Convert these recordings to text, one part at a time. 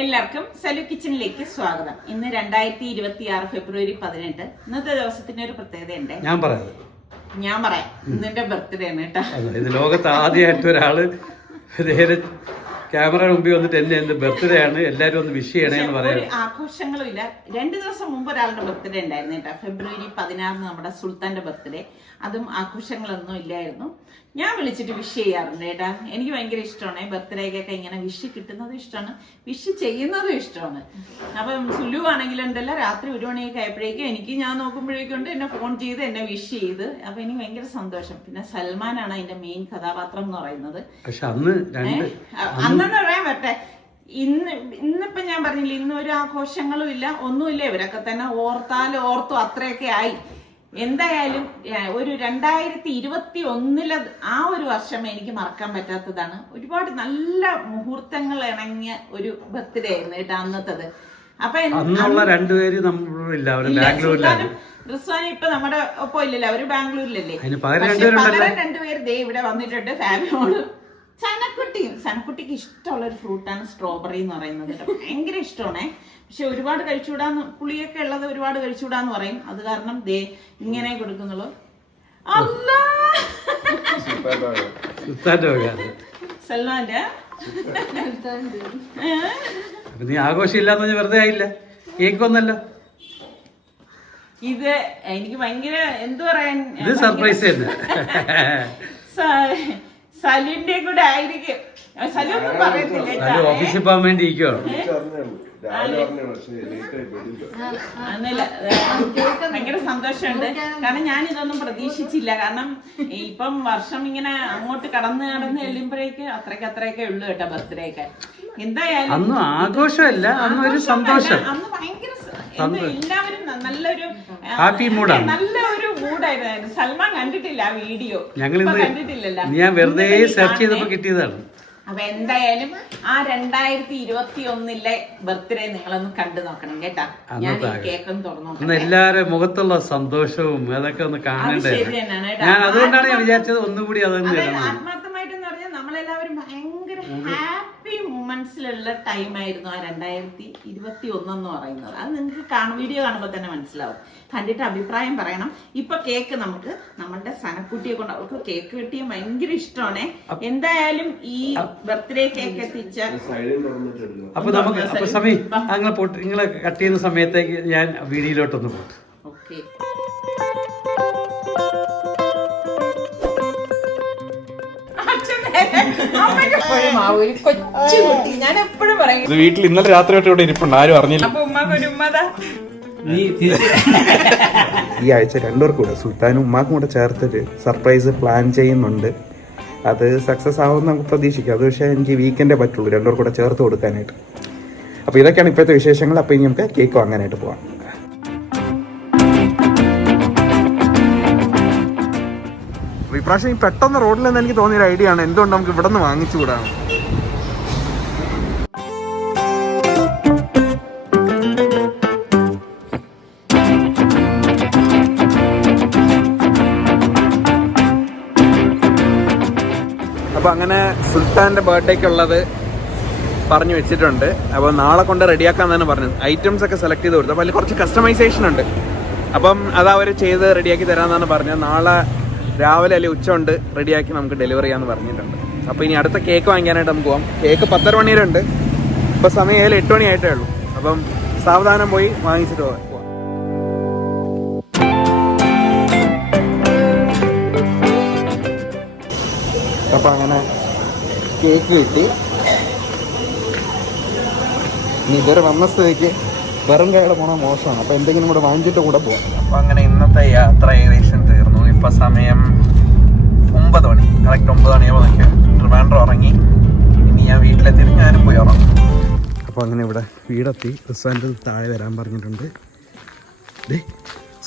എല്ലാവർക്കും സലു കിച്ചണിലേക്ക് സ്വാഗതം. ഇന്ന് 2026 ഫെബ്രുവരി 18. ഇന്നത്തെ ദിവസത്തിന് ഒരു പ്രത്യേകത ഉണ്ട്. ഞാൻ പറയാം ഇന്നെന്റെ ബർത്ത്ഡേ ആണ് കേട്ടോ. ഇത് ലോകത്ത് ആദ്യമായിട്ട് ഒരാള് ക്യാമറ മുമ്പിൽ വന്നിട്ട് എന്റെ ബർത്ത്ഡേ ആണ്, എല്ലാരും ഒന്ന് വിഷ് ചെയ്യണേന്ന് പറയാം. ഒരു ആഘോഷങ്ങളും ഇല്ല. 2 ദിവസം മുമ്പ് ഒരാളുടെ ബർത്ത്ഡേ ഉണ്ടായിരുന്നു കേട്ടോ. ഫെബ്രുവരി 16 നമ്മുടെ സുൽത്താന്റെ ബർത്ത്ഡേ. അതും ആഘോഷങ്ങളൊന്നും ഇല്ലായിരുന്നു. ഞാൻ വിളിച്ചിട്ട് വിഷ് ചെയ്യാറുണ്ട് കേട്ടാ. എനിക്ക് ഭയങ്കര ഇഷ്ടമാണ് ബർത്ത്ഡേക്കൊക്കെ ഇങ്ങനെ വിഷ് കിട്ടുന്നതും ഇഷ്ടമാണ്, വിഷ് ചെയ്യുന്നതും ഇഷ്ടമാണ്. അപ്പം സുലു ആണെങ്കിലും ഉണ്ടല്ലോ, രാത്രി 1 മണിയൊക്കെ ആയപ്പോഴേക്കും ഞാൻ നോക്കുമ്പോഴേക്കും എന്നെ ഫോൺ ചെയ്ത് എന്നെ വിഷ് ചെയ്ത്. അപ്പൊ എനിക്ക് ഭയങ്കര സന്തോഷം. പിന്നെ സൽമാനാണ് അതിന്റെ മെയിൻ കഥാപാത്രം എന്ന് പറയുന്നത്. അന്നെന്ന് പറയാൻ പറ്റേ ഇന്നിപ്പൊ ഞാൻ പറഞ്ഞില്ല, ഇന്ന് ഒരു ആഘോഷങ്ങളും ഇല്ല, ഒന്നുമില്ല. ഇവരൊക്കെ തന്നെ ഓർത്തു അത്രയൊക്കെ ആയി. എന്തായാലും ഒരു 2021 ആ ഒരു വർഷം എനിക്ക് മറക്കാൻ പറ്റാത്തതാണ്. ഒരുപാട് നല്ല മുഹൂർത്തങ്ങൾ ഇണങ്ങിയ ഒരു ബർത്ത്ഡേ ആയിരുന്നു കേട്ടോ അന്നത്തത്. അപ്പൊ റിസ്വാനി ഇപ്പൊ നമ്മുടെ ഒപ്പം ഇല്ലല്ലോ, അവര് ബാംഗ്ലൂരിലല്ലേ. പകരം 2 പേര് ദേ ഇവിടെ വന്നിട്ടുണ്ട്. ഫാമിലിയോട് സനക്കുട്ടിക്ക് ഇഷ്ടമുള്ള ഒരു ഫ്രൂട്ടാണ് സ്ട്രോബെറി എന്ന് പറയുന്നത്. ഭയങ്കര ഇഷ്ടമാണേ. പക്ഷെ ഒരുപാട് കഴിച്ചുകൂടാന്ന്, പുളിയൊക്കെ ഉള്ളത് ഒരുപാട് കഴിച്ചുകൂടാന്ന് പറയും. അത് കാരണം ദേ ഇങ്ങനെ കൊടുക്കുന്നുള്ളൂ. സൽമാന്റെ നീ ആഘോഷമില്ലാന്ന് വെറുതെ ആയില്ല, കേക്കൊന്നല്ലോ. ഇത് എനിക്ക് ഭയങ്കര എന്തു പറയാൻ, സർപ്രൈസ് തന്നെ. സലിന്റെ കൂടെ ആയിരിക്കും. സലൊന്നും പറയത്തില്ല, ഓഫീസിൽ പോകാൻ വേണ്ടി ഇരിക്കുവാണ്. ഭയങ്കര സന്തോഷമുണ്ട്. കാരണം ഞാൻ ഇതൊന്നും പ്രതീക്ഷിച്ചില്ല. കാരണം ഇപ്പം വർഷം ഇങ്ങനെ അങ്ങോട്ട് കടന്ന് ചെല്ലുമ്പോഴേക്ക് അത്രയൊക്കെ ഉള്ളു കേട്ടോ ബർത്ത്ഡേ ഒക്കെ. എന്തായാലും അന്ന് ആഘോഷമല്ല, അന്നൊരു സന്തോഷം. അന്ന് ഭയങ്കര എല്ലാവരും നല്ലൊരു ഹാപ്പി മൂഡാണ്, നല്ലൊരു മൂഡായിരുന്നു. സൽമാൻ കണ്ടിട്ടില്ല ആ വീഡിയോ, കണ്ടിട്ടില്ലല്ലോ. ഞാൻ വെറുതെ സെർച്ച് ചെയ്തപ്പോ കിട്ടിയതാണ്. അപ്പൊ എന്തായാലും ആ 2021 ബർത്ത്ഡേ നിങ്ങളൊന്ന് കണ്ടു നോക്കണം കേട്ടാ. ഞാൻ ഈ കേക്കൊന്ന് തുറന്നു എല്ലാരും മുഖത്തുള്ള സന്തോഷവും അതൊക്കെ ഒന്ന് കാണണ്ടേ. ഞാൻ അതുകൊണ്ടാണ് ഞാൻ വിചാരിച്ചത് ഒന്നുകൂടി അതൊന്ന് ആത്മാർത്ഥമായിട്ടെന്ന് പറഞ്ഞാൽ നമ്മളെല്ലാവരും ഭയങ്കര ഹാപ്പി മൊമെന്റ്സിലുള്ള ടൈമായിരുന്നു ആ 2021 എന്ന് പറയുന്നത്. അത് നിങ്ങൾക്ക് വീഡിയോ കാണുമ്പോൾ തന്നെ മനസ്സിലാവും. കണ്ടിട്ട് അഭിപ്രായം പറയണം. ഇപ്പൊ കേക്ക് നമുക്ക് നമ്മളുടെ സനക്കുട്ടിയെ കൊണ്ട്, അവർക്ക് കേക്ക് കിട്ടിയ ഭയങ്കര ഇഷ്ടമാണേ. എന്തായാലും ഈ ബർത്ത്ഡേ കേക്ക് എത്തിച്ച അപ്പൊ നമുക്ക് സമയം നിങ്ങളെ കട്ട് ചെയ്യുന്ന സമയത്തേക്ക് ഞാൻ വീഡിയോയിലോട്ടൊന്ന് പോട്ടെ. ഓക്കെ. ഞാൻ എപ്പോഴും പറയും വീട്ടിൽ ഇന്നലെ രാത്രി തൊട്ട് ഇവിടെ ഇരിപ്പുണ്ട്, ആരും അറിഞ്ഞില്ല. അപ്പൊ ഉമ്മാക്കൊരു ഉമ്മതാ. ഈ ആഴ്ച 2 പേർക്കും കൂടെ, സുൽത്താനും ഉമ്മാക്കും കൂടെ ചേർത്തൊരു സർപ്രൈസ് പ്ലാൻ ചെയ്യുന്നുണ്ട്. അത് സക്സസ് ആവുമെന്ന് നമുക്ക് പ്രതീക്ഷിക്കാം. അത് പക്ഷേ എനിക്ക് വീക്കെൻഡേ പറ്റുള്ളൂ 2 പേർ കൂടെ ചേർത്ത് കൊടുക്കാനായിട്ട്. അപ്പോൾ ഇതൊക്കെയാണ് ഇപ്പോഴത്തെ വിശേഷങ്ങൾ. അപ്പോൾ ഇനി നമുക്ക് കേക്ക് വാങ്ങാനായിട്ട് പോവാം. ഇപ്രാവശ്യം ഈ പെട്ടെന്ന് റോഡിൽ നിന്ന് എനിക്ക് തോന്നിയൊരു ഐഡിയ ആണ്, എന്തുകൊണ്ട് നമുക്ക് ഇവിടെ നിന്ന് വാങ്ങിച്ചുകൂടാണ്. അപ്പോൾ അങ്ങനെ സുൽത്താൻ്റെ ബർത്ത്ഡേക്കുള്ളത് പറഞ്ഞു വെച്ചിട്ടുണ്ട്. അപ്പോൾ നാളെ കൊണ്ട് റെഡിയാക്കാൻ തന്നെ പറഞ്ഞു. ഐറ്റംസ് ഒക്കെ സെലക്ട് ചെയ്ത് കൊടുത്തു. അപ്പോൾ അതിൽ കുറച്ച് കസ്റ്റമൈസേഷൻ ഉണ്ട്. അപ്പം അത് അവർ ചെയ്ത് റെഡിയാക്കി തരാമെന്നാണ് പറഞ്ഞത്. നാളെ രാവിലെ അല്ലെങ്കിൽ ഉച്ച കൊണ്ട് റെഡിയാക്കി നമുക്ക് ഡെലിവറി ചെയ്യാമെന്ന് പറഞ്ഞിട്ടുണ്ട്. അപ്പോൾ ഇനി അടുത്ത കേക്ക് വാങ്ങിക്കാനായിട്ട് നമുക്ക് പോകാം. കേക്ക് 10:30 മണി വരെ ഉണ്ട്. ഇപ്പോൾ സമയം 8 മണി ആയിട്ടേ ഉള്ളൂ. അപ്പം സാവധാനം പോയി വാങ്ങിച്ചിട്ട് പോകാം. അപ്പം അങ്ങനെ കേക്ക് കിട്ടി. ഇനി ഇതുവരെ വന്ന സ്ഥിതിക്ക് വെറും കൈയുടെ പോണ മോശമാണ്. അപ്പോൾ എന്തെങ്കിലും കൂടെ വാങ്ങിച്ചിട്ട് കൂടെ പോകാം. അപ്പോൾ അങ്ങനെ ഇന്നത്തെ യാത്ര ഏകദേശം തീർന്നു. ഇപ്പോൾ സമയം 9 മണി, കറക്റ്റ് 9 മണിയാകുമ്പോൾ നിൽക്കുക. ട്രിവാൻഡ്രം ഇറങ്ങി. ഇനി ഞാൻ വീട്ടിലെത്തി ഞാനും പോയി ഉറങ്ങും. അപ്പോൾ അങ്ങനെ ഇവിടെ വീടെത്തി. റിസ്വാൻ്റെ താഴെ വരാൻ പറഞ്ഞിട്ടുണ്ട്. ഡേ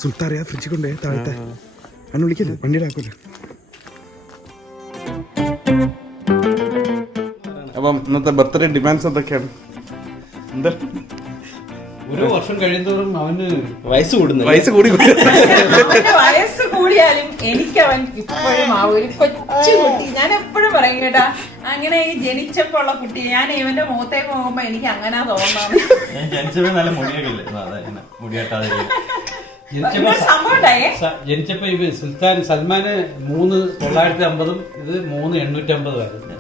സുൽത്താൻ അറിയാം, ഫ്രിഡ്ജ് കൊണ്ടേ താഴത്തെ അന്ന് വിളിക്കില്ലേ, വണ്ടിയുടെ ആക്കൂല. അപ്പം ഇന്നത്തെ ബർത്ത്ഡേ ഡിമാൻഡ്സ് എന്തൊക്കെയാണ്? എന്താ ഒരു വർഷം കഴിയുന്നതോറും അവന് വയസ്സ് കൂടി വയസ്സ് കൂടിയാലും എനിക്ക് അവൻ ഇപ്പോഴും ആ ഒരു കൊച്ചു കുട്ടി. ഞാൻ എപ്പോഴും പറയും കേട്ടാ, അങ്ങനെ ഈ ജനിച്ചപ്പോ ഉള്ള കുട്ടി ഞാൻ ഇവന്റെ മുഖത്തേക്ക് പോകുമ്പോ എനിക്ക് അങ്ങനെ തോന്നാണ്. ജനിച്ചപ്പോ നല്ല മുടിയൊക്കെ ഇല്ലേ, മുടിയാട്ടാതെ ജനിച്ചപ്പോ ഈ സൽമാന് 3,950 ഇത് 3,850 ആയിരുന്നു.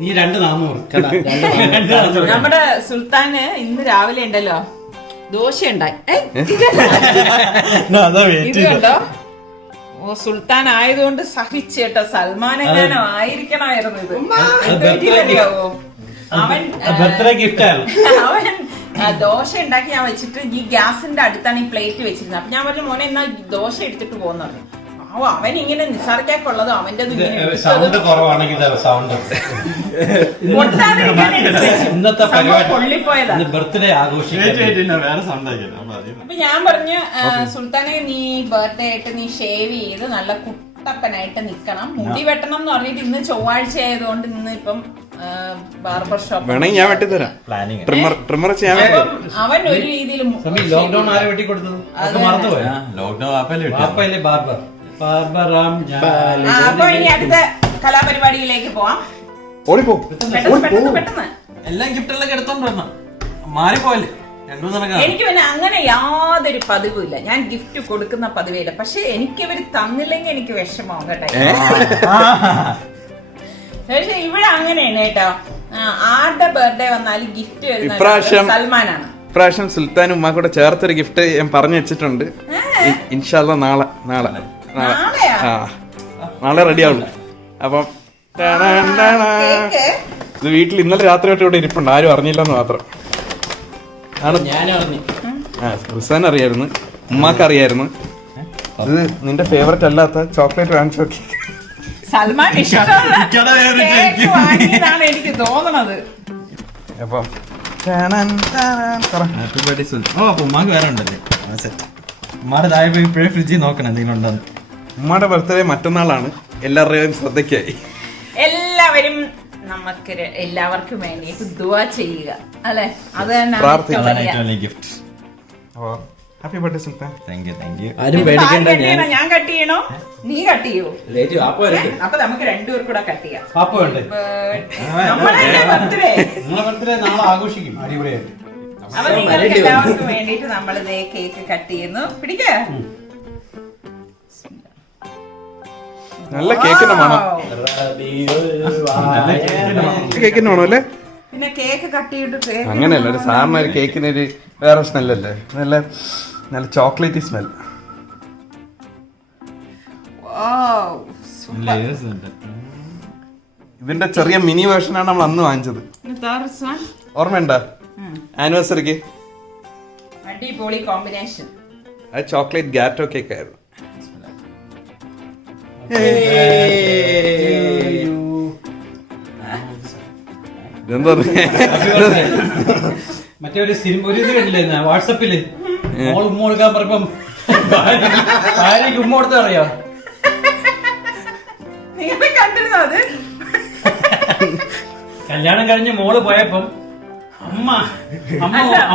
നീ 2,400. നമ്മുടെ സുൽത്താന് ഇന്ന് രാവിലെ ഉണ്ടല്ലോ ദോശ ഉണ്ടായി. ഇത് കണ്ടോ, ഓ സുൽത്താൻ ആയതുകൊണ്ട് സഹിച്ചേട്ടോ. സൽമാനെങ്ങാനും ആയിരിക്കണമായിരുന്നു ഇത്. അവൻ ദോശ ഉണ്ടാക്കി ഞാൻ വെച്ചിട്ട് ഈ ഗ്യാസിന്റെ അടുത്താണ് ഈ പ്ലേറ്റ് വെച്ചിരുന്നത്. അപ്പൊ ഞാൻ പറഞ്ഞു മോനെ എന്നാ ദോശ എടുത്തിട്ട് പോകുന്നു. അവൻ ഇങ്ങനെ നിസാർക്കൊള്ളത് അവന്റെ സൗണ്ട് കുറവാണെങ്കിൽ സൗണ്ട് ഇന്നത്തെ പൊള്ളിപ്പോയതാ. ബർത്ത്ഡേ ആഘോഷിക്കാൻ വേറെ സൗണ്ട് ആക്കിയല്ലോ. അപ്പൊ ഞാൻ പറഞ്ഞു സുൽത്താനെ നീ ബർത്ത്ഡേ ആയിട്ട് നീ ഷേവ് ചെയ്ത് നല്ല കുട്ടപ്പനായിട്ട് നിക്കണം, മുടി വെട്ടണം എന്ന് പറഞ്ഞിട്ട് ഇന്ന് ചൊവ്വാഴ്ച ആയതുകൊണ്ട് ഇന്ന് ഇപ്പം ബാർബർ ഷോപ്പ് വേണമെങ്കിൽ ഞാൻ വെട്ടിത്തരാം. ട്രിമ്മർ ചെയ്യാൻ അവൻ ഒരു രീതിയിൽ ലോക്ക്ഡൌൺ ആരെ വെട്ടി കൊടുത്തത് മറന്നുപോയാ? Lockdown barber ബാർബറാം. അപ്പൊ ഇനി അടുത്ത കലാപരിപാടിയിലേക്ക് പോവാം. ഓടിപ്പോ പെട്ടെന്ന് എല്ലാം ഗിഫ്റ്റുകളൊക്കെ എടുത്തോണ്ട് മാറിപ്പോയല്ലേ. എനിക്ക് പിന്നെ അങ്ങനെ യാതൊരു പതിവില്ല. ഞാൻ ഗിഫ്റ്റ് കൊടുക്കുന്ന പതിവില്ല. പക്ഷെ എനിക്ക് ഇവര് തന്നില്ലെങ്കിൽ എനിക്ക് വിഷമാവും കേട്ടോ. പക്ഷെ ഇവിടെ അങ്ങനെയാണ് കേട്ടോ. ആരുടെ ബർത്ത്ഡേ വന്നാലും ഗിഫ്റ്റ് വരുന്നത് സൽമാനാണ്. ഇപ്രാവശ്യം സുൽത്താനും ഉമ്മ കൂടെ ചേർത്തൊരു ഗിഫ്റ്റ് ഞാൻ പറഞ്ഞു വെച്ചിട്ടുണ്ട്. ഇൻഷാല്ലാ നാളെ റെഡി ആവുള്ളൂ. അപ്പം ഇത് വീട്ടിൽ ഇന്നലെ രാത്രി തൊട്ട് ഇവിടെ ഇരിപ്പുണ്ട്, ആരും അറിഞ്ഞില്ലെന്ന് മാത്രം. റിസാൻ അറിയായിരുന്നു, ഉമ്മാക്ക് അറിയായിരുന്നു. ഇത് നിന്റെ ഫേവറേറ്റ് അല്ലാത്ത ചോക്ലേറ്റ് വാങ്ങിച്ചു നോക്കി. സൽമാൻ ഇഷ്ടമാണ് എനിക്ക് തോന്നണത്. അപ്പം ഹാപ്പി ബർത്ത്ഡേ സുൽത്താൻ. ഓ അപ്പൊ ഉമ്മാക്ക് വേറെ ഉണ്ടല്ലേ ഉമ്മാടെ താഴെ പോയി ഇപ്പോഴേ ഫ്രിഡ്ജിൽ നോക്കണം എന്തെങ്കിലും ഉണ്ടെന്ന്. ഉമ്മയുടെ ബർത്ത്ഡേ മറ്റന്നാളാണ്. എല്ലാവരുടെയും ശ്രദ്ധയ്ക്കായി എല്ലാവരും നമുക്ക് എല്ലാവർക്കും വേണ്ടിയിട്ട് ദുആ ചെയ്യുക അല്ലെ. അത് തന്നെ gift. Happy birthday Sultan. Thank you. ഞാൻ കട്ട് ചെയ്യണോ നീ കട്ട് ചെയ്യൂ? അപ്പൊ നമുക്ക് രണ്ടുപേർ കൂടെ കട്ട് ചെയ്യാം. ബർത്ത്ഡേ നാളെ ആഘോഷിക്കും അടിപൊളിയായിട്ട്. അപ്പൊ നിങ്ങൾക്ക് എല്ലാവർക്കും വേണ്ടിയിട്ട് നമ്മൾ കേക്ക് കട്ട് ചെയ്യുന്നു. പിടിക്ക. നല്ല കേക്കിന് മണം. കേക്കിന് വേണോ അല്ലേ? പിന്നെ കേക്ക് കട്ട് ചെയ്തിട്ട് അങ്ങനെയല്ല, ഒരു സാധാരണ ഒരു കേക്കിനൊരു വേറെ സ്മെല്ലല്ലേ, നല്ല നല്ല ചോക്ലേറ്റി സ്മെൽ. ഇതിന്റെ ചെറിയ മിനി വേർഷനാണ് നമ്മൾ അന്ന് വാങ്ങിച്ചത്. ഓർമ്മയുണ്ടോ ആനിവേഴ്സറിക്ക്? അടിപൊളി കോമ്പിനേഷൻ. അത് ചോക്ലേറ്റ് ഗാറ്റോ കേക്ക് ആയിരുന്നു. ഇതെന്താ മറ്റേ ഒരു സിനിമ ഒരു ഇത് കണ്ടില്ലേ വാട്സപ്പില് ഉമ്മ കൊടുക്കാൻ പറഞ്ഞപ്പം ഭാര്യക്ക് ഉമ്മ കൊടുത്ത അറിയോ? കണ്ടിരുന്നോ അത്? കല്യാണം കഴിഞ്ഞ് മോള് പോയപ്പം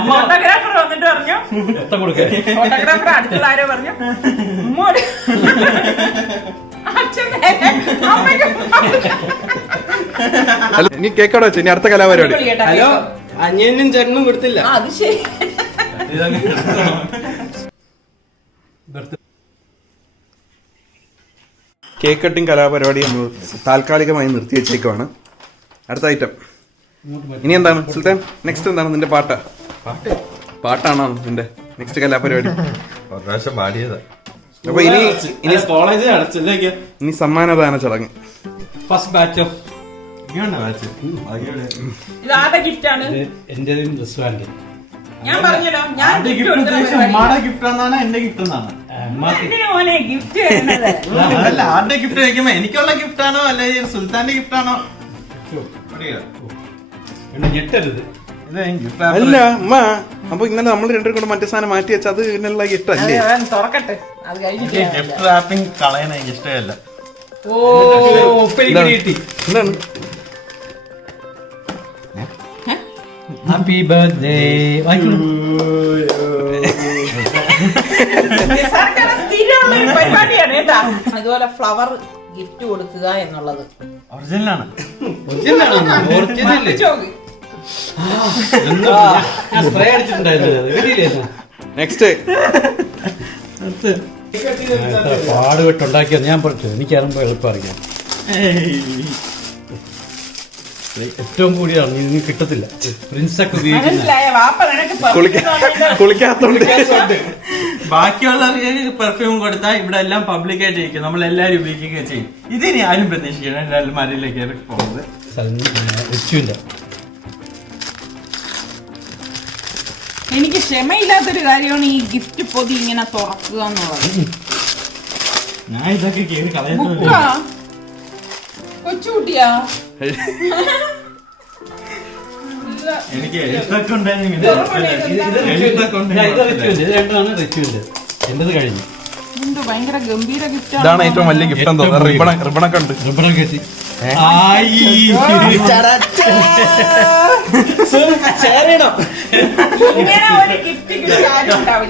ഫോട്ടോഗ്രാഫർ വന്നിട്ട് പറഞ്ഞു എത്ര കൊടുക്കാൻ. ഫോട്ടോഗ്രാഫർ അടുത്തുള്ള ആരോ പറഞ്ഞു ഉമ്മോട് ഇനി കേക്കോടെ വെച്ചു. ഇനി അടുത്ത കലാപരിപാടി. ഹലോ അനിയനും ചേട്ടനും കൊടുത്തില്ല. അത് ശരി. കേക്ക് കട്ടിങ് കലാപരിപാടി നമ്മൾ താൽക്കാലികമായി നിർത്തി വെച്ചേക്കുവാണ്. അടുത്ത ഐറ്റം ഇനി എന്താണ് സുൽത്താൻ? നെക്സ്റ്റ് എന്താണ് നിന്റെ പാട്ടാണോ നിന്റെ നെക്സ്റ്റ് കലാപരിപാടി? പ്രാവശ്യം പാടിയതാ. അപ്പൊ ഇനി കോളേജ് അടച്ചില്ലേക്ക് ഇനി സമ്മാനദാന ചടങ്ങ്. ഫസ്റ്റ് ബാച്ച് ഓഫ് ഇതാരുടെ ഗിഫ്റ്റ് ആണ്? എന്റേതും റെസ്റ്റോറന്റ്. ഞാൻ പറഞ്ഞല്ലോ ഞാൻ ഉമ്മാടെ ഗിഫ്റ്റ് എന്നാണ് എന്റെ ഗിഫ്റ്റ് എന്നാണ്. മോനെ ഗിഫ്റ്റ് അതല്ല ആരുടെ ഗിഫ്റ്റ് കഴിക്കുമ്പോ എനിക്കുള്ള ഗിഫ്റ്റ് ആണോ അല്ലെങ്കിൽ സുൽത്താന്റെ ഗിഫ്റ്റ് ആണോ? ഞെട്ടരുത്. അല്ല അമ്മ, അപ്പൊ ഇന്നലെ നമ്മൾ രണ്ടുപേരും കൂടെ മറ്റേ സാധനം മാറ്റി വെച്ചാൽ അത് ഇതിനുള്ള ഗിഫ്റ്റ് അല്ലേ? തുറക്കട്ടെ. അത് കഴിഞ്ഞിട്ട് ഗിഫ്റ്റ് റാപ്പിംഗ് കളയണ എനിക്ക് ഇഷ്ടമല്ല. എന്താണ്? Happy birthday. സ്ഥിരമുള്ള പരിപാടിയാണ് കേട്ടാ. ഇതുപോലെ ഫ്ലവർ ഗിഫ്റ്റ് കൊടുക്കുക എന്നുള്ളത് ഒറിജിനലാണ്. സ്പ്രേ അടിച്ചിട്ടുണ്ടായിരുന്നു. നെക്സ്റ്റ് പാടുപെട്ടുണ്ടാക്കിയത് ഞാൻ പഠിച്ചു. എനിക്കറിയുമ്പോ എളുപ്പം അറിയാം. ഏറ്റവും കൂടിയാണ് ഇനി കിട്ടത്തില്ല. പ്രിൻസൊക്കെ കുളിക്കാത്തോണ്ട് ബാക്കിയുള്ളവർക്ക് പെർഫ്യൂം കൊടുത്താൽ ഇവിടെ എല്ലാം പബ്ലിക്കായിട്ട് ഇരിക്കും, നമ്മളെല്ലാരും ഉപയോഗിക്കുകയൊക്കെ ചെയ്യും. ഇതിനി ആരും പ്രതീക്ഷിക്കണം എല്ലാവരും മരയിലേക്ക് ഇറക്കി പോകുന്നത്. എനിക്ക് ക്ഷമയില്ലാത്തൊരു കാര്യമാണ് ഈ ഗിഫ്റ്റ് പൊതി ഇങ്ങനെ തുറക്കുക എന്നുള്ളത്. ഞാൻ ഇതൊക്കെ കേറി കളയുന്നു. കൊച്ചുകുട്ടിയാ എനിക്ക് എഴുത്തൊക്കെ ഉണ്ടായിരുന്നു. എന്റേത് കഴിഞ്ഞു. ഭയങ്കര ഗംഭീര ഗിഫ്റ്റ്. ഇതാണ് ഏറ്റവും വലിയ ഗിഫ്റ്റ് എന്ന് തോന്നുന്നു. റിബണൊക്കെ ഉണ്ട്. റിബണൊക്കെ കെട്ടി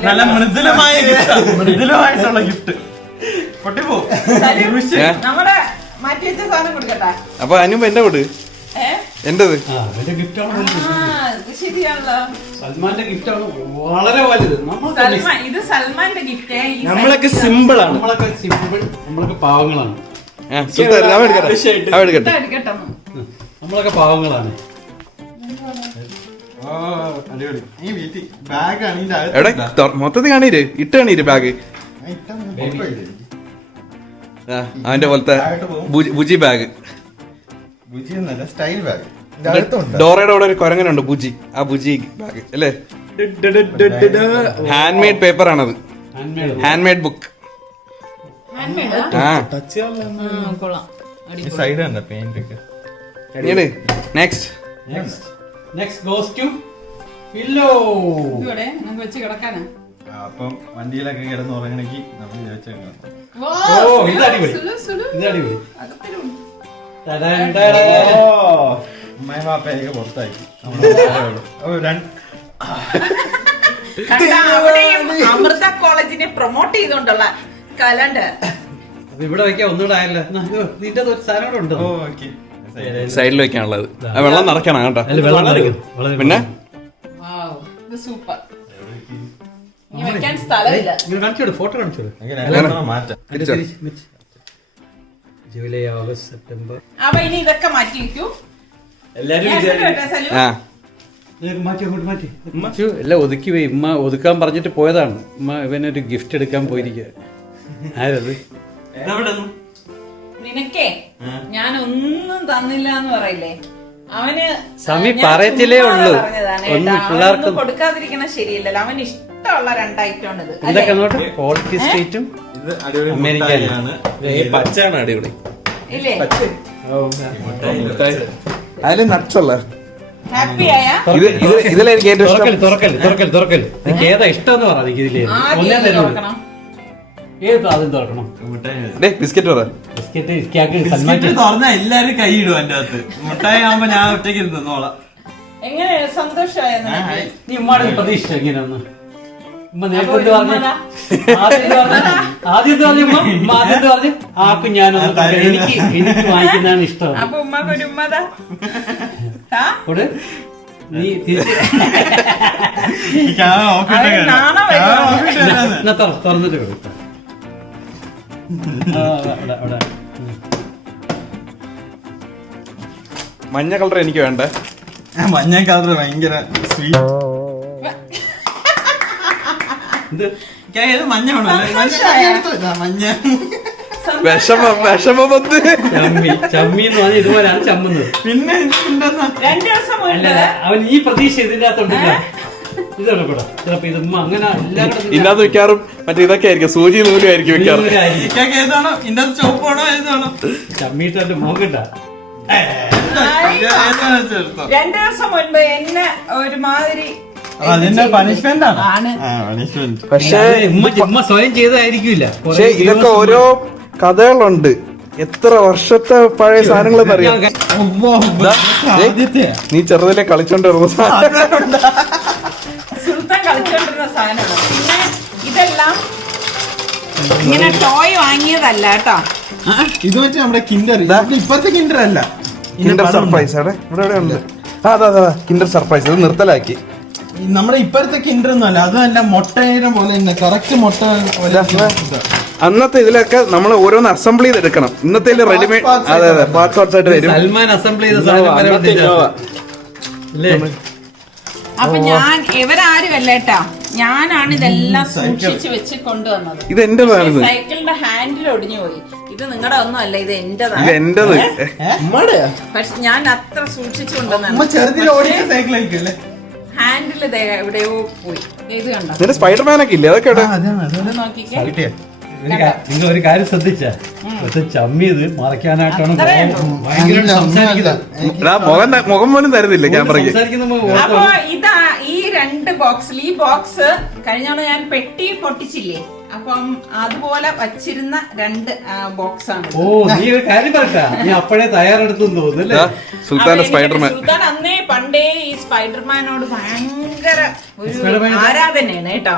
നല്ല മൃദുലമായിട്ടുള്ള ഗിഫ്റ്റ്. പൊട്ടിപ്പോ നമ്മുടെ മാറ്റി വെച്ച സാധനം കൊടുക്കട്ടെ. അപ്പൊ അനുമ്പോ എന്റെ കൂട് എന്റേത് ശരിയാണല്ലോ. സൽമാന്റെ ഗിഫ്റ്റാണ് വളരെ വലുത്. ഇത് സൽമാന്റെ ഗിഫ്റ്റ്. നമ്മളൊക്കെ സിമ്പിൾ ആണ്. നമ്മളൊക്കെ പാവങ്ങളാണ്. നമ്മളൊക്കെ പാവങ്ങളാണ്. എവിടെ മൊത്തത്തിൽ കാണീര് ഇട്ട് കാണീര് ബാഗ്. അവന്റെ പോലത്തെ ബുജി ബാഗ്. Style bag. ഡോറയുടെ കൂടെ ഒരു കുരങ്ങനുണ്ട് ബുജി. ആ ബുജി ബാഗ് അല്ലേ? ഹാൻഡ് മെയ്ഡ് പേപ്പർ ആണത്. Hand made book. സൈഡ് ഉണ്ട് പെയിന്റ് ഒക്കെ. Next goes to pillow. വെച്ച് കിടക്കാനാ. അപ്പം വണ്ടിയിലൊക്കെ കിടന്ന് ഉറങ്ങണമെങ്കിൽ നമ്മൾ ചോദിച്ചേക്കാം. ഇത് അടിപൊളി. ഉമ്മയും പാപ്പയൊക്കെ പുറത്താക്കി. അമൃത കോളേജിനെ പ്രൊമോട്ട് ചെയ്തുകൊണ്ടുള്ള കലണ്ടർ. ഇവിടെ വെക്കാൻ ഒന്നുകൂടെ ആയല്ലോ. ഇതിന്റെ ഒരു സാധനം ഉണ്ട്. സൈഡിൽ വെക്കാനുള്ളത്. വെള്ളം നിറയ്ക്കണം കേട്ടോ. പിന്നെ സൂപ്പർ. വെക്കാൻ സ്ഥലമില്ല. ഫോട്ടോ കാണിച്ചോളൂ. മാറ്റാം. July August September. അപ്പൊ ഇനി ഇതൊക്കെ മാറ്റി വെക്കൂ. മാറ്റി എല്ലാം ഒതുക്കി പോയി. ഉമ്മ ഒതുക്കാൻ പറഞ്ഞിട്ട് പോയതാണ്. ഉമ്മ ഇവനൊരു ഗിഫ്റ്റ് എടുക്കാൻ പോയിരിക്കുക. ആരത്? നിനക്കേ ഞാൻ ഒന്നും തന്നില്ല എന്ന് പറയില്ലേ? അവന് സമി പറയത്തില്ലേ ഉള്ളൂ. ഒന്നും പിള്ളേർക്ക് കൊടുക്കാതിരിക്കണ ശരിയല്ലല്ലോ. അവന് ഇഷ്ടമുള്ള 2 ഐറ്റം ഉണ്ട്. ഇതൊക്കെ നോട്ട് ക്വാളിറ്റി സ്റ്റേറ്റും അമേരിക്കയാണ്. പച്ചാണ് അടിപൊളി. ഇല്ലേ? അതില് നട്സല്ല. ഹാപ്പി ആയ ഇതിലെനിക്ക് ഏറ്റവും ഇഷ്ടം. തുറക്കല്. നിനക്ക് ഏതാ ഇഷ്ടം എന്ന് പറഞ്ഞ ഇതില് ഒന്നേ തരുള്ളൂ. ഏത് ആദ്യം തുറക്കണം? ബിസ്ക്കറ്റ് തുറന്നാ എല്ലാരും കൈയിടും എന്റെ അകത്ത്. മുട്ടായി ആവുമ്പോ ഞാൻ ഒറ്റയ്ക്ക് തിന്നോളാം. എങ്ങനെ സന്തോഷമായ നീ ഉമ്മാടെ പ്രതീക്ഷ എങ്ങനെയാന്ന്? ഉമ്മ നേരത്തെ പറഞ്ഞു. ആദ്യം പറഞ്ഞു ആക്കും ഞാനൊന്ന് എനിക്ക് വാങ്ങിക്കുന്നതാണ് ഇഷ്ടം. അപ്പൊ ഉമ്മക്കൊരു ഉമ്മതാ നീ തുറന്നിട്ട് കൊടുക്കും. മഞ്ഞ കളർ എനിക്ക് വേണ്ടേ. മഞ്ഞ കളർ ഭയങ്കര സ്വീറ്റ്. മഞ്ഞ മഞ്ഞ വിഷമം വന്ന് ചമ്മി എന്ന് പറഞ്ഞാൽ ഇതുപോലെയാണ് ചമ്മുന്നത്. പിന്നെ അവൻ ഈ പ്രതീക്ഷ ഇതിന്റെ അകത്തുണ്ടല്ല. ഇതാണ് കൂടെ ചിലപ്പോ ഇത് അങ്ങനെ ഇല്ലാതെ വെക്കാറും മറ്റേ ഇതൊക്കെ ആയിരിക്കും. സൂചി നൂലും ആയിരിക്കും വെക്കാറ്. ഏതാണോ ഇന്നത് ചോപ്പാണോ ഏതാണോ ചമ്മീട്ട് മോക്കണ്ട. 2 ദിവസം മുൻപ് എന്നെ ഒരുമാതിരി അതിന്റെ പണിഷ്മെന്റ് ആണ്. പക്ഷേ ഉമ്മ സ്വയം ചെയ്തതായിരിക്കില്ല. പക്ഷെ ഇതൊക്കെ ഓരോ കഥകളുണ്ട്. എത്ര വർഷത്തെ പഴയ സാധനങ്ങളെന്ന് അറിയാം. നീ ചെറുതിലെ കളിച്ചോണ്ടിരുന്ന സുൽത്താൻ കളിച്ചോണ്ടിരുന്ന സാധനമാണ്. പിന്നെ ഇതെല്ലാം ഇങ്ങനെ ടോയ് വാങ്ങിയതല്ല കേട്ടോ. ഇത് വെച്ച് നമ്മുടെ കിൻഡർ ഇപ്പഴത്തെ കിൻഡർ അല്ല, കിൻഡർ സർപ്രൈസ് ആണ് ഇവിടെ ഉണ്ട്. അതാ കിൻഡർ സർപ്രൈസ് ഇത് നിർത്തലാക്കി. നമ്മുടെ ഇപ്പോഴത്തെ കിൻഡർ ഒന്നും അല്ല, അതുമല്ല മുട്ടയുടെ പോലെ തന്നെ കറക്റ്റ് മുട്ട പോലെ. അന്നത്തെ ഇതിലൊക്കെ നമ്മൾ ഓരോന്ന് അസംബിൾ ചെയ്തെടുക്കണം. ഇന്നത്തെ റെഡിമെയ്ഡ് അതെ പാർട്സ് ആയിട്ട് വരും. സൽമാൻ അസംബിൾ ചെയ്ത സാധനം. അപ്പൊ ഞാൻ ഇവരാരും അല്ല കേട്ടാ, ഞാനാണ് ഇതെല്ലാം സൂക്ഷിച്ചു വെച്ച് കൊണ്ടുവന്നത്. ഇത് എന്റേതാണ്. സൈക്കിളിന്റെ ഹാൻഡിൽ ഒടിഞ്ഞു പോയി. ഇത് നിങ്ങളുടെ ഒന്നും അല്ല, ഇത് എന്റേതാണ്. എന്റേത്. പക്ഷെ ഞാൻ അത്ര സൂക്ഷിച്ചു കൊണ്ടുവന്നാണ്. ചെറുതിൽ ഓടിയ സൈക്കിൾ ആയിരിക്കും. ഹാൻഡിൽ എവിടെയോ പോയി. ഇത് കണ്ടോ, ഇതിന്റെ സ്പൈഡർമാനൊക്കെ ഇല്ലേ? അതൊക്കെ നോക്കിക്കേ. നിങ്ങൾ ഒരു കാര്യം ശ്രദ്ധിച്ച ചമ്മിയത് മറയ്ക്കാനായിട്ടാണ് ഭയങ്കര സംസാരിക്കുന്നത്. മുഖം പോലും തരുന്നില്ല ക്യാമറയ്ക്ക്. അപ്പൊ ഇതാ ഈ 2 ബോക്സിൽ, ഈ ബോക്സ് കഴിഞ്ഞോളം ഞാൻ പെട്ടി പൊട്ടിച്ചില്ലേ, അപ്പം അതുപോലെ വച്ചിരുന്ന 2 ബോക്സ് ആണ്. ഓ, നീ ഒരു കാര്യം പറ, നീ അപ്പോഴേ തയ്യാറെടുത്തെന്ന് തോന്നുന്നല്ലേ. സുൽത്താന്റെ സ്പൈഡർമാൻ. സുൽത്താൻ അന്നേ പണ്ടേ ഈ സ്പൈഡർമാനോട് ഭയങ്കര ഒരു ആരാധനയാണ് കേട്ടോ.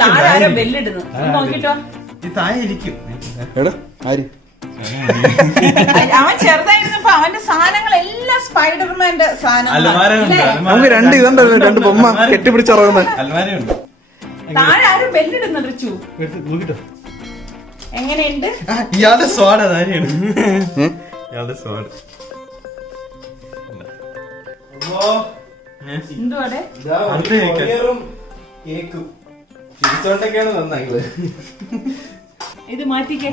താഴെ ബെല്ലിടുന്നു, നോക്കിട്ടോ. അവൻ ചെറുതായിരുന്നപ്പോ അവന്റെ സാധനങ്ങളെല്ലാം സ്പൈഡർമാന്റെ സാധനങ്ങൾ. നമുക്ക് 2 ഇതുണ്ടായിരുന്നു, 2 ബൊമ്മ കെട്ടിപ്പിടിച്ചിറങ്ങുന്നത്. താഴെ ആരും ബെല്ലിടുന്നു. റിച്ചു എങ്ങനെയുണ്ട്? ഇയാളുടെ സ്വാഡ് അതാരെയാണ്, ഇയാളുടെ സ്വാഡ്. എന്തുവാടെ ഇത് മാറ്റിക്കേ.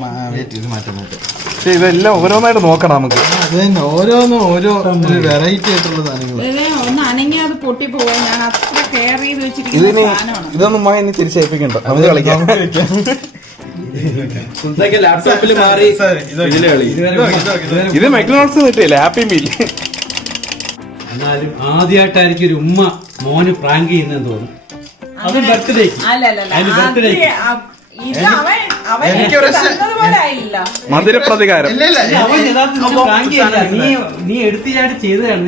പക്ഷെ ഇതെല്ലാം ഓരോന്നായിട്ട് നോക്കണം നമുക്ക്. അത് തന്നെ, ഓരോന്നും ഓരോ വെറൈറ്റി ആയിട്ടുള്ള സാധനങ്ങൾ. ഒന്ന് അനങ്ങി അത് പൊട്ടി പോവാ. ഞാൻ അത്ര കെയർ ചെയ്ത് വെച്ചിരിക്കുന്ന സാധനമാണ്. ഇതൊന്നും മായി ഇനി തിരിച്ചേൽപ്പിക്കണ്ടോ, നമുക്ക് കളിക്കാം. ലാപ്ടോപ്പിൽ മാറി ഇത് മൈക്രോണോട്സ് കിട്ടിയില്ലേ, ഹാപ്പി മീൽ. എന്നാലും ആദ്യമായിട്ടായിരിക്കും ഒരു ഉമ്മ മോന് പ്രാങ്ക് ചെയ്യുന്നതെന്ന് തോന്നുന്നു. അത് ബർത്ത്ഡേ. മധുരപ്രതികാരം. നീ എടുത്തിയായിട്ട് ചെയ്തതാണ്.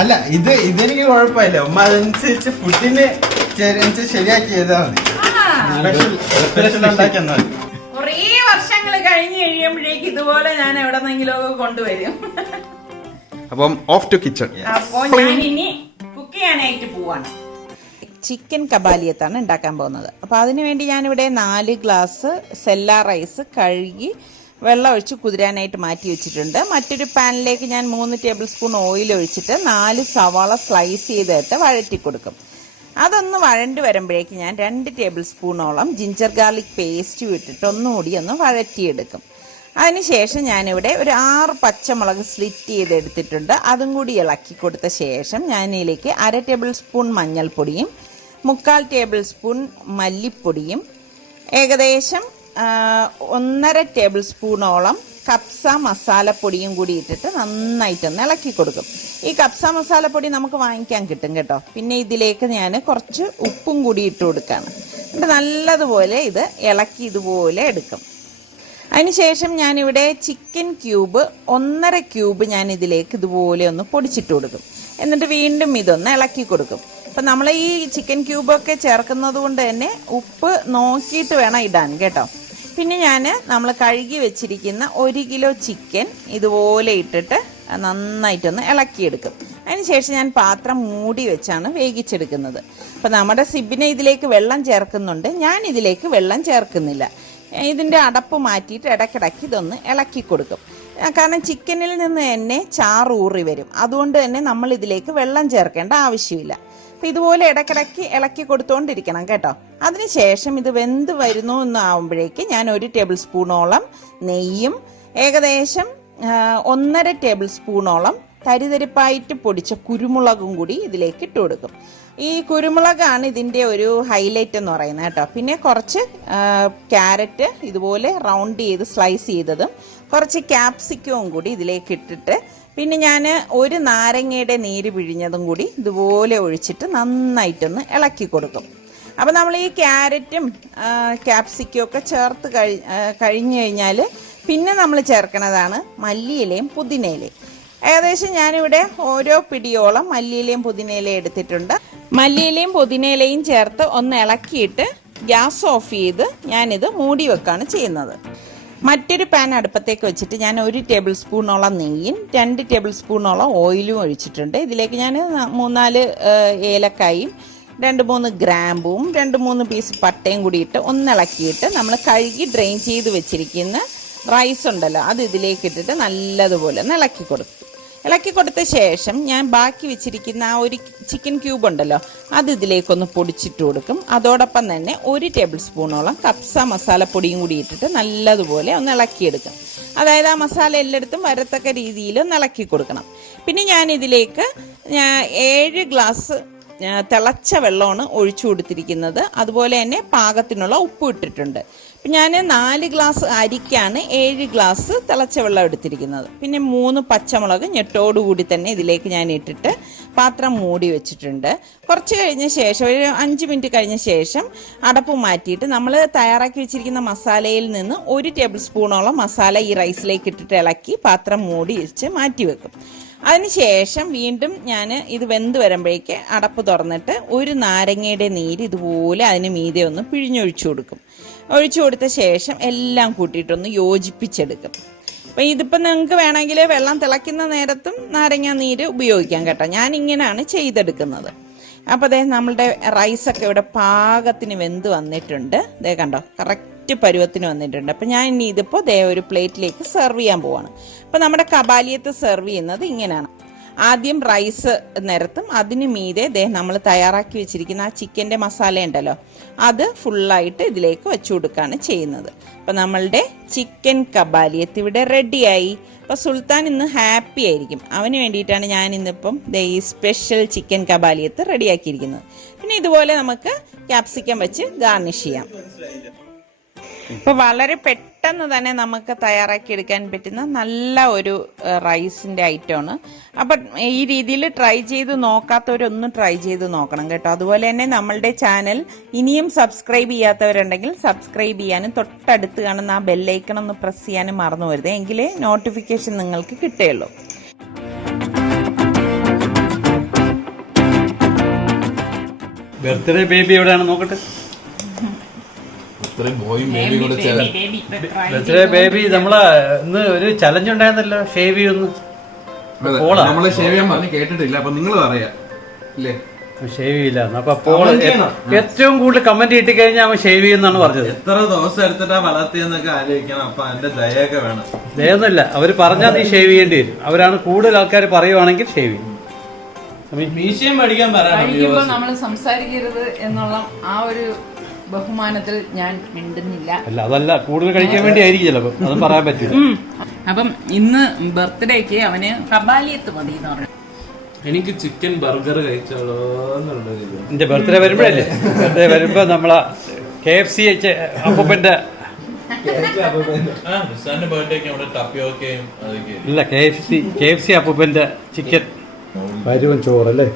അല്ല, ഇതെനിക്ക് കുഴപ്പമില്ല. ഉമ്മ അതനുസരിച്ച് ഫുഡിന് ശരിയാക്കി ചെയ്താൽ മതി. കുറേ വർഷങ്ങൾ കഴിഞ്ഞ് കഴിയുമ്പോഴേക്ക് ഇതുപോലെ ഞാൻ എവിടെന്നെങ്കിലും ഒക്കെ കൊണ്ടുവരും. അപ്പം ഓഫ് ടു കിച്ചൺ. അപ്പൊ ഞാൻ ഇനി കുക്ക് ചെയ്യാനായിട്ട് പോവാണ്. ചിക്കൻ കബാലിയത്താണ് ഉണ്ടാക്കാൻ പോകുന്നത്. അപ്പോൾ അതിനുവേണ്ടി ഞാനിവിടെ 4 ഗ്ലാസ് സെല്ല റൈസ് കഴുകി വെള്ളം ഒഴിച്ച് കുതിരാനായിട്ട് മാറ്റി വെച്ചിട്ടുണ്ട്. മറ്റൊരു പാനിലേക്ക് ഞാൻ 3 ടേബിൾ സ്പൂൺ ഓയിൽ ഒഴിച്ചിട്ട് 4 സവാള സ്ലൈസ് ചെയ്തിട്ട് വഴറ്റി കൊടുക്കും. അതൊന്ന് വഴണ്ട് വരുമ്പോഴേക്ക് ഞാൻ 2 ടേബിൾ സ്പൂണോളം ജിഞ്ചർ ഗാർലിക് പേസ്റ്റ് ഇട്ടിട്ട് ഒന്നുകൂടി ഒന്ന് വഴറ്റിയെടുക്കും. അതിനുശേഷം ഞാനിവിടെ ഒരു 6 പച്ചമുളക് സ്ലിറ്റ് ചെയ്തെടുത്തിട്ടുണ്ട്. അതും കൂടി ഇളക്കി കൊടുത്ത ശേഷം ഞാനിതിലേക്ക് 1/2 ടേബിൾ സ്പൂൺ മഞ്ഞൾപ്പൊടിയും 1/4 ടേബിൾ സ്പൂൺ മല്ലിപ്പൊടിയും ഏകദേശം 1.5 ടേബിൾ സ്പൂണോളം കപ്സ മസാലപ്പൊടിയും കൂടി ഇട്ടിട്ട് നന്നായിട്ടൊന്ന് ഇളക്കി കൊടുക്കും. ഈ കപ്സ മസാലപ്പൊടി നമുക്ക് വാങ്ങിക്കാൻ കിട്ടും കേട്ടോ. പിന്നെ ഇതിലേക്ക് ഞാൻ കുറച്ച് ഉപ്പും കൂടി ഇട്ട് കൊടുക്കുകയാണ്. എന്നിട്ട് നല്ലതുപോലെ ഇത് ഇളക്കി ഇതുപോലെ എടുക്കും. അതിനുശേഷം ഞാനിവിടെ ചിക്കൻ ക്യൂബ് 1.5 ക്യൂബ് ഞാൻ ഇതിലേക്ക് ഇതുപോലെ ഒന്ന് പൊടിച്ചിട്ട് കൊടുക്കും. എന്നിട്ട് വീണ്ടും ഇതൊന്ന് ഇളക്കി കൊടുക്കും. അപ്പം നമ്മൾ ഈ ചിക്കൻ ക്യൂബൊക്കെ ചേർക്കുന്നത് കൊണ്ട് തന്നെ ഉപ്പ് നോക്കിയിട്ട് വേണം ഇടാൻ കേട്ടോ. പിന്നെ നമ്മൾ കഴുകി വെച്ചിരിക്കുന്ന 1 കിലോ ചിക്കൻ ഇതുപോലെ ഇട്ടിട്ട് നന്നായിട്ടൊന്ന് ഇളക്കിയെടുക്കും. അതിനുശേഷം ഞാൻ പാത്രം മൂടി വെച്ചാണ് വേവിച്ചെടുക്കുന്നത്. അപ്പം നമ്മുടെ സിബിനെ ഇതിലേക്ക് വെള്ളം ചേർക്കുന്നുണ്ട്, ഞാൻ ഇതിലേക്ക് വെള്ളം ചേർക്കുന്നില്ല. ഇതിൻ്റെ അടപ്പ് മാറ്റിയിട്ട് ഇടയ്ക്കിടയ്ക്ക് ഇതൊന്ന് ഇളക്കി കൊടുക്കും. കാരണം ചിക്കനിൽ നിന്ന് തന്നെ ചാറൂറി വരും. അതുകൊണ്ട് തന്നെ നമ്മൾ ഇതിലേക്ക് വെള്ളം ചേർക്കേണ്ട ആവശ്യമില്ല. അപ്പം ഇതുപോലെ ഇടയ്ക്കിടയ്ക്ക് ഇളക്കി കൊടുത്തുകൊണ്ടിരിക്കണം കേട്ടോ. അതിനുശേഷം ഇത് വെന്ത് വരുന്നു എന്നാവുമ്പോഴേക്ക് ഞാൻ 1 ടേബിൾ സ്പൂണോളം നെയ്യും ഏകദേശം 1.5 ടേബിൾ സ്പൂണോളം തരിതരിപ്പായിട്ട് പൊടിച്ച കുരുമുളകും കൂടി ഇതിലേക്ക് ഇട്ട് കൊടുക്കും. ഈ കുരുമുളകാണ് ഇതിൻ്റെ ഒരു ഹൈലൈറ്റ് എന്ന് പറയുന്നത് കേട്ടോ. പിന്നെ കുറച്ച് ക്യാരറ്റ് ഇതുപോലെ റൗണ്ട് ചെയ്ത് സ്ലൈസ് ചെയ്തതും കുറച്ച് ക്യാപ്സിക്കവും കൂടി ഇതിലേക്ക് ഇട്ടിട്ട് പിന്നെ ഞാൻ 1 നാരങ്ങയുടെ നീര് പിഴിഞ്ഞതും കൂടി ഇതുപോലെ ഒഴിച്ചിട്ട് നന്നായിട്ടൊന്ന് ഇളക്കി കൊടുക്കും. അപ്പം നമ്മൾ ഈ ക്യാരറ്റും ക്യാപ്സിക്കവും ഒക്കെ ചേർത്ത് കഴിഞ്ഞു കഴിഞ്ഞാൽ പിന്നെ നമ്മൾ ചേർക്കണതാണ് മല്ലിയിലയും പുതിനയിലയും. ഏകദേശം ഞാനിവിടെ ഓരോ പിടിയോളം മല്ലിയിലയും പുതിനയിലയും എടുത്തിട്ടുണ്ട്. മല്ലിയിലയും പുതിനയിലയും ചേർത്ത് ഒന്ന് ഇളക്കിയിട്ട് ഗ്യാസ് ഓഫ് ചെയ്ത് ഞാനിത് മൂടി വെക്കാണ് ചെയ്യുന്നത്. മറ്റൊരു പാൻ അടുപ്പത്തേക്ക് വെച്ചിട്ട് ഞാൻ 1 ടേബിൾ സ്പൂണോളം നെയ്യും 2 ടേബിൾ സ്പൂണോളം ഓയിലും ഒഴിച്ചിട്ടുണ്ട്. ഇതിലേക്ക് ഞാൻ 3-4 ഏലക്കായും 2-3 ഗ്രാമ്പും 2-3 പീസ് പട്ടയും കൂടി ഇട്ട് ഒന്നിളക്കിയിട്ട് നമ്മൾ കഴുകി ഡ്രെയിൻ ചെയ്ത് വെച്ചിരിക്കുന്ന റൈസ് ഉണ്ടല്ലോ അത് ഇതിലേക്ക് ഇട്ടിട്ട് നല്ലതുപോലെ ഒന്ന് ഇളക്കി കൊടുത്ത ശേഷം ഞാൻ ബാക്കി വെച്ചിരിക്കുന്ന ആ ഒരു ചിക്കൻ ക്യൂബ് ഉണ്ടല്ലോ അത് ഇതിലേക്കൊന്ന് പൊടിച്ചിട്ട് കൊടുക്കും. അതോടൊപ്പം തന്നെ 1 ടേബിൾ സ്പൂണോളം കപ്സ മസാലപ്പൊടിയും കൂടി ഇട്ടിട്ട് നല്ലതുപോലെ ഒന്ന് ഇളക്കിയെടുക്കും. അതായത് ആ മസാല എല്ലായിടത്തും വരത്തക്ക രീതിയിൽ ഒന്ന് ഇളക്കി കൊടുക്കണം. പിന്നെ ഞാൻ ഇതിലേക്ക് 7 ഗ്ലാസ് തിളച്ച വെള്ളമാണ് ഒഴിച്ചു കൊടുത്തിരിക്കുന്നത്. അതുപോലെ തന്നെ പാകത്തിനുള്ള ഉപ്പ് ഇട്ടിട്ടുണ്ട്. ഞാൻ 4 ഗ്ലാസ് അരിക്കാണ് 7 ഗ്ലാസ് തിളച്ച വെള്ളം എടുത്തിരിക്കുന്നത്. പിന്നെ 3 പച്ചമുളക് ഞെട്ടോടുകൂടി തന്നെ ഇതിലേക്ക് ഞാൻ ഇട്ടിട്ട് പാത്രം മൂടി വെച്ചിട്ടുണ്ട്. കുറച്ച് കഴിഞ്ഞ ശേഷം ഒരു 5 മിനിറ്റ് കഴിഞ്ഞ ശേഷം അടപ്പ് മാറ്റിയിട്ട് നമ്മൾ തയ്യാറാക്കി വെച്ചിരിക്കുന്ന മസാലയിൽ നിന്ന് 1 ടേബിൾ സ്പൂണോളം മസാല ഈ റൈസിലേക്ക് ഇട്ടിട്ട് ഇളക്കി പാത്രം മൂടി വെച്ച് മാറ്റി വെക്കും. അതിനുശേഷം വീണ്ടും ഞാൻ ഇത് വെന്ത് വരുമ്പോഴേക്ക് അടപ്പ് തുറന്നിട്ട് 1 നാരങ്ങയുടെ നീര് ഇതുപോലെ അതിന് മീതെ ഒന്ന് പിഴിഞ്ഞൊഴിച്ചു കൊടുക്കും. ഒഴിച്ചു കൊടുത്ത ശേഷം എല്ലാം കൂട്ടിയിട്ടൊന്ന് യോജിപ്പിച്ചെടുക്കും. അപ്പം ഇതിപ്പോൾ നിങ്ങൾക്ക് വേണമെങ്കിൽ വെള്ളം തിളയ്ക്കുന്ന നേരത്തും നാരങ്ങ നീര് ഉപയോഗിക്കാം കേട്ടോ. ഞാൻ ഇങ്ങനെയാണ് ചെയ്തെടുക്കുന്നത്. അപ്പോൾ അതേ നമ്മളുടെ റൈസൊക്കെ ഇവിടെ പാകത്തിന് വെന്ത് വന്നിട്ടുണ്ട്. ദേ കണ്ടോ, കറക്റ്റ് പരുവത്തിന് വന്നിട്ടുണ്ട്. അപ്പം ഞാൻ ഇനി ഇതിപ്പോൾ ദേ ഒരു പ്ലേറ്റിലേക്ക് സെർവ് ചെയ്യാൻ പോവാണ്. അപ്പം നമ്മുടെ കബാലിയത്ത് സെർവ് ചെയ്യുന്നത് ഇങ്ങനെയാണ്. ആദ്യം റൈസ് നിരത്തും അതിന് മീതെ ദേ നമ്മൾ തയ്യാറാക്കി വെച്ചിരിക്കുന്ന ആ ചിക്കൻ്റെ മസാല ഉണ്ടല്ലോ അത് ഫുള്ളായിട്ട് ഇതിലേക്ക് വെച്ചു കൊടുക്കുകയാണ് ചെയ്യുന്നത്. അപ്പം നമ്മളുടെ ചിക്കൻ കബാലിയത്ത് ഇവിടെ റെഡിയായി. അപ്പോൾ സുൽത്താൻ ഇന്ന് ഹാപ്പി ആയിരിക്കും. അവന് വേണ്ടിയിട്ടാണ് ഞാൻ ഇന്നിപ്പം ഈ സ്പെഷ്യൽ ചിക്കൻ കബാലിയത്ത് റെഡിയാക്കിയിരിക്കുന്നത്. പിന്നെ ഇതുപോലെ നമുക്ക് ക്യാപ്സിക്കം വെച്ച് ഗാർണിഷ് ചെയ്യാം. ഇപ്പൊ വളരെ പെട്ടെന്ന് തന്നെ നമുക്ക് തയ്യാറാക്കി എടുക്കാൻ പറ്റുന്ന നല്ല ഒരു റൈസിന്റെ ഐറ്റമാണ്. അപ്പൊ ഈ രീതിയിൽ ട്രൈ ചെയ്ത് നോക്കാത്തവരൊന്നും ട്രൈ ചെയ്ത് നോക്കണം കേട്ടോ. അതുപോലെ തന്നെ നമ്മളുടെ ചാനൽ ഇനിയും സബ്സ്ക്രൈബ് ചെയ്യാത്തവരുണ്ടെങ്കിൽ സബ്സ്ക്രൈബ് ചെയ്യാനും തൊട്ടടുത്ത് കാണുന്ന ആ ബെല്ലൈക്കൺ ഒന്ന് പ്രസ് ചെയ്യാനും മറന്നു വരുത്. എങ്കിലേ നോട്ടിഫിക്കേഷൻ നിങ്ങൾക്ക് കിട്ടുകയുള്ളൂ. ബർത്ത്ഡേ ബേബി എവിടെയാണ് നോക്കട്ടെ. ബർത്ത്ഡേ ബേബി നമ്മളെ ഇന്ന് ഒരു ചലഞ്ച് ഉണ്ടായിരുന്നല്ലോ, ഷേവ് ചെയ്യുന്നു. നമ്മള് ഷേവ് ചെയ്യാൻ പറഞ്ഞ് കേട്ടിട്ടില്ല. അപ്പൊ നിങ്ങൾ പറയാം അല്ലേ ഷേവ് ചെയ്യില്ല. അപ്പൊ അപ്പോൾ ഏറ്റവും കൂടുതൽ കമന്റ് കിട്ടി കഴിഞ്ഞാൽ അവൻ ഷേവ് ചെയ്യുന്നാണ് പറഞ്ഞത്. എത്ര ദിവസം എടുത്തിട്ടാ വളർത്തിയെന്നൊക്കെ ആലോചിക്കണം. അപ്പൊ അതിന്റെ ദയൊക്കെ വേണം. ദയൊന്നുമില്ല, അവര് പറഞ്ഞാൽ നീ ഷേവ് ചെയ്യേണ്ടി വരും. അവരാണ് കൂടുതൽ ആൾക്കാർ പറയുവാണെങ്കിൽ ഷേവ് ചെയ്യും. മീശയും മേടിക്കാൻ കഴിക്കുമ്പോൾ നമ്മൾ സംസാരിക്കരുത് എന്നുള്ള ആ ഒരു ബഹുമാനത്തിൽ ഞാൻ മിണ്ടുന്നില്ല. അല്ല അതല്ല, കൂടുതൽ കഴിക്കാൻ വേണ്ടി ആയിരിക്കും ചിലപ്പോ, അതും പറയാൻ പറ്റില്ല. അപ്പം ഇന്ന് ബർത്ത്ഡേക്ക് അവന് കബാലിയത്ത് മതി എന്ന് പറഞ്ഞു. എനിക്ക് ചിക്കൻ ബർഗർ കഴിച്ചോളൂ എന്നുള്ളത്. എന്റെ ബർത്ത്ഡേ വരുമ്പോഴല്ലേ, ബർത്ത്ഡേ വരുമ്പോ നമ്മളെ KFC അപ്പൂപ്പന്റെ ഇല്ല KFC അപ്പൂപ്പന്റെ ചിക്കൻ വരുവൻ ചോറല്ലേ.